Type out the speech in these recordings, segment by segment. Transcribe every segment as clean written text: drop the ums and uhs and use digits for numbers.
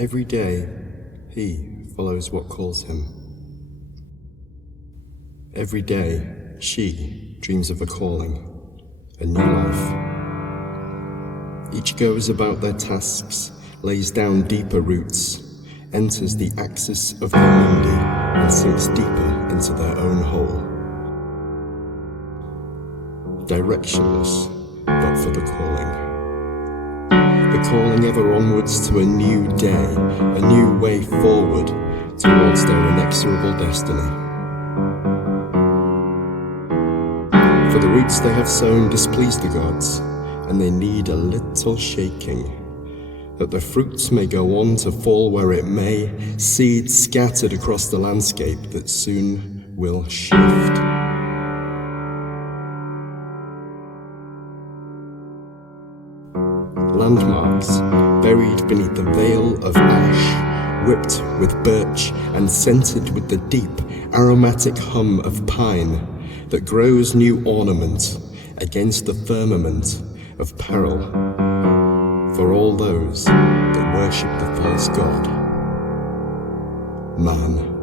Every day, he follows what calls him. Every day, she dreams of a calling, a new life. Each goes about their tasks, lays down deeper roots, enters the axis of their mundi, and sinks deeper into their own hole. Directionless, but for the calling. The calling ever onwards to a new day, a new way forward towards their inexorable destiny. For the roots they have sown displease the gods, and they need a little shaking, that the fruits may go on to fall where it may, seeds scattered across the landscape that soon will shift. Landmarks buried beneath the veil of ash, whipped with birch and scented with the deep, aromatic hum of pine that grows new ornament against the firmament of peril for all those that worship the false god, man.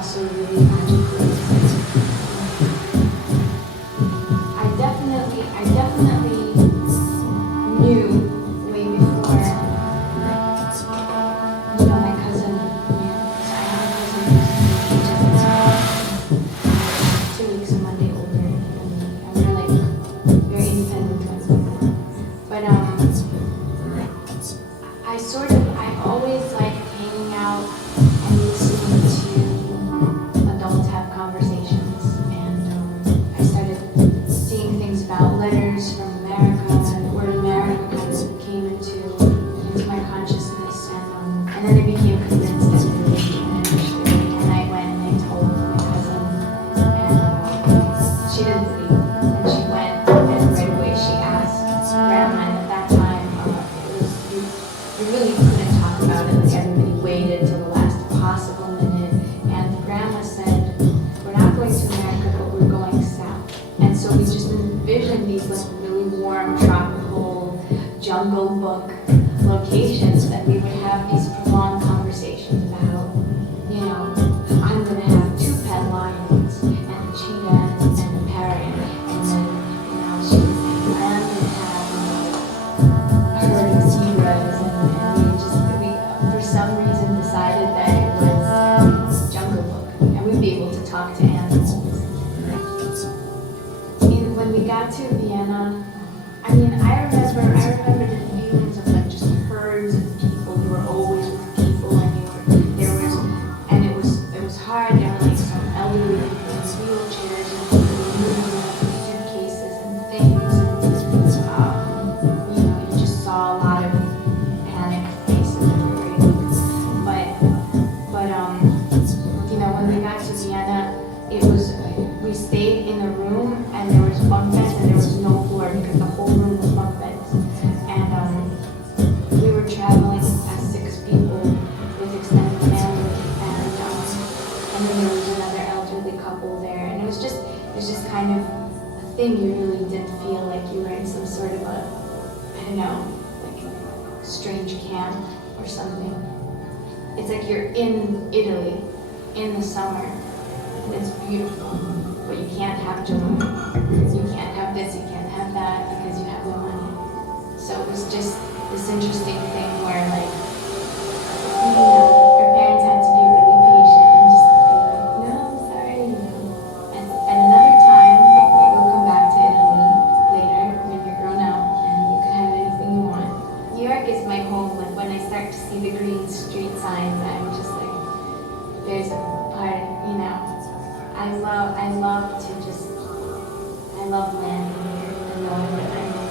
also really magical. I definitely knew way before, my cousin knew. So I have a cousin who's 2 weeks, a Monday older than me, and we're like very independent twins. But I always liked hanging out and listening to adults have conversations, and I started seeing things about letters from America, and the word America kind of came into my consciousness, and then I became convinced that it was understood. And I went and I told my cousin, and she didn't believe, and she went and right away she asked Grandma, and at that time we really couldn't talk about it. Like everybody waited till the last possible minute, and Grandma said, "We're not going to America, but we're going south." And so we just envisioned these like really warm, tropical, jungle book locations that we would have these prolonged conversations about. I'm going to have 2 pet lions and a cheetah and a parrot, and then she was saying, I'm going to have a herd of zebras, and we for some reason decided that it was Jungle Book, and we'd be able to talk to animals. And when we got to Vienna, I remember the feelings of like just herds of people. You were always with people, and it was hard. There were like some elderly people in wheelchairs, and people were moving around with suitcases and things, and you just saw a lot of panic faces everywhere. But when we got to Vienna, we stayed in a room, and there was bunk beds, and there was no floor because the whole room was bunk beds. And we were traveling as 6 people with extended family, and then there was another elderly couple there, and it was just kind of a thing. You really didn't feel like you were in some sort of like strange camp or something. It's like you're in Italy in the summer. It's beautiful, but you can't have joy. You can't have this, you can't have that because you have no money. So it was just this interesting thing where like, our parents had to be really patient and just be like, no, I'm sorry, And another time, you'll come back to Italy later when you're grown up and you can have anything you want. New York is my home. Like when I start to see the green street signs, I'm just like, there's a part, I love landing here and knowing that I'm home.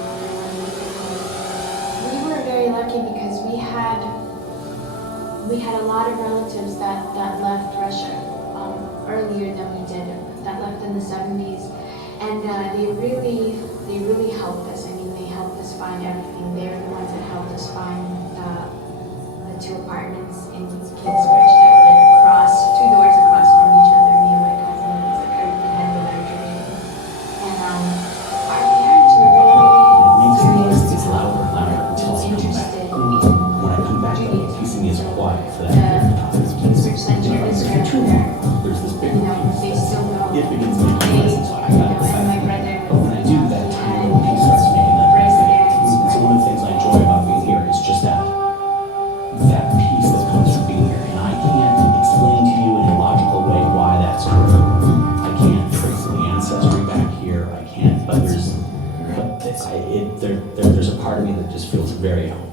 We were very lucky because we had a lot of relatives that left Russia earlier than we did, that left in the 70s, and they really helped us. I mean, they helped us find everything. They were the ones that helped us find the 2 apartments in Kingsbridge that were like across, 2 doors across from each other. Me and my cousin, it was like everything had been our dream. And our parents were very It's louder and louder until I come back. When I come back, the piecing is quiet for that period of time. Kingsbridge Center is right there. There's this big They still know. It begins to make noise, so I got And my brother, but when I do that, tiny little piece starts making that noise. So one of the things I enjoy about being here is just that piece that comes from being here. And I can't explain to you in a logical way why that's true. I can't trace the ancestry back here. I can't, but there's a part of me that just feels very home.